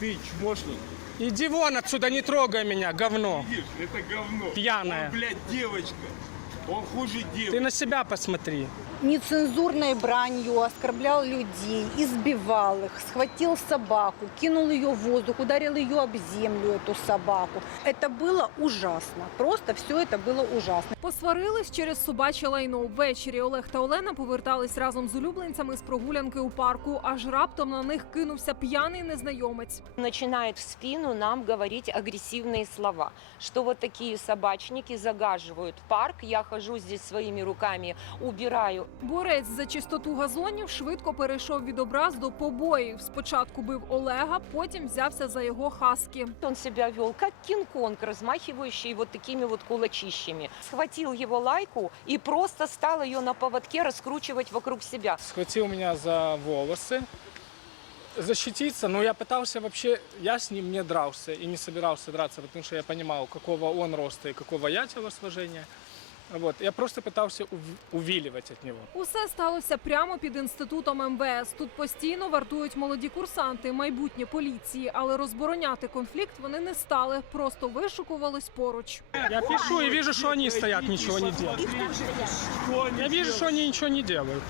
Ты чмошник. Иди вон отсюда, не трогай меня, говно. Видишь, это говно. Пьяная. Он, блядь, девочка. Он хуже Ты девочки. на себя посмотри. нецензурной бранью оскорблял людей, избивал их, схватил собаку, кинул ее в воздух, ударил ее об землю, эту собаку. Это было ужасно. Просто все это было ужасно. Посварились через собаче лайно. Ввечері Олег та Олена повертались разом з улюбленцями з прогулянки у парку. Аж раптом на них кинувся п'яний незнайомець. начинает в спину нам говорить агрессивные слова, что вот такие собачники загаживают парк, я хожу здесь своими руками, убираю. Борець за чистоту газонів швидко перейшов від образ до побоїв. Спочатку бив Олега, потім взявся за його хаски. Он себя вел как Кинг-Конг, размахивающий вот такими вот кулачищами. Схватил его лайку и просто стал ее на поводке раскручивать вокруг себя. Схватил меня за волосы. Защититься, но я пытался вообще, я с ним не дрался и не собирался драться, потому что я понимал, какого он роста и какого я телосложения. Вот. Я просто пытался ув- увиливать от него. Усе сталося прямо під інститутом МВС. Тут постійно вартують молоді курсанти, майбутнє поліції, але розбороняти конфлікт вони не стали, просто вишукувались поруч. Я пишу и вижу, что они стоят, ничего не делают. Я вижу, что они ничего не делают.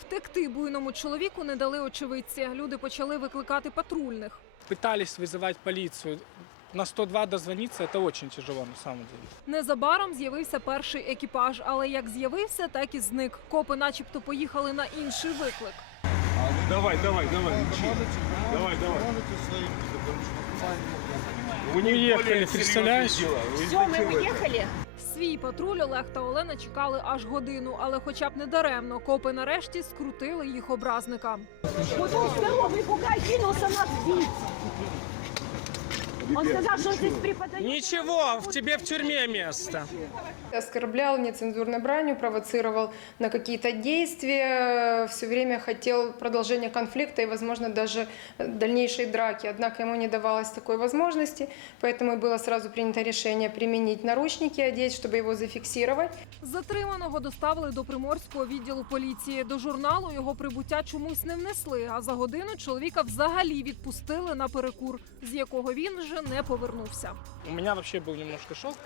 Втекти буйному чоловіку не дали очевидці. Люди почали викликати патрульних. Пытались вызывать полицию. На 102 дозвониться это очень тяжело на самом деле. Незабаром з'явився перший екіпаж, але як з'явився, так і зник. Копи, начебто, поїхали на інший виклик. Давай, давай, давай. учи. Давай, давай. У них Уехали, более представляешь? серьезные дела. Вы Все, мы зачем это? уехали. Свій патруль Олег та Олена чекали аж годину, але хоча б не даремно. Копи нарешті скрутили їх образника. Вот он здоровый бугай кинулся нас бить. Он сказал, что он здесь преподает. Ничего, в тебе в тюрьме место. Оскорблял нецензурной бранью, провоцировал на какие-то действия, все время хотел продолжения конфликта и, возможно, даже дальнейшей драки. Однако ему не давалось такой возможности, поэтому и было сразу принято решение применить наручники, одеть, чтобы его зафиксировать. Затриманого доставили до приморського відділу поліції. До журналу його прибуття чомусь не внесли. А за годину чоловіка взагалі відпустили на перекур, з якого він вже не повернувся. У меня вообще был немножко шок.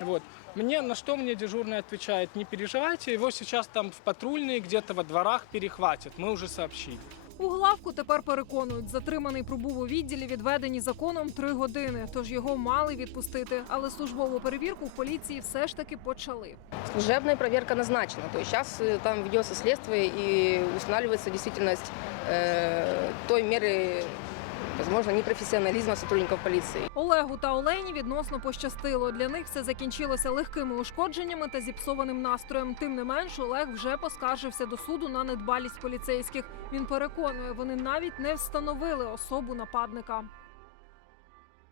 Вот. Мне на что мне дежурный отвечает, не переживайте, его сейчас там в патрульные где-то во дворах перехватят, мы уже сообщили. У главку тепер переконують, затриманий пробув у відділі, відведені законом три години. Тож його мали відпустити. Але службову перевірку в поліції все ж таки почали. Служебная проверка назначена. То есть сейчас э, там ведется следствие и устанавливается действительность э, той меры, возможно, непрофессионализма сотрудников полиции. Олегу та Олені відносно пощастило. Для них все закінчилося легкими ушкодженнями та зіпсованим настроєм. Тим не менш, Олег вже поскаржився до суду на недбалість поліцейських. Він переконує, вони навіть не встановили особу нападника.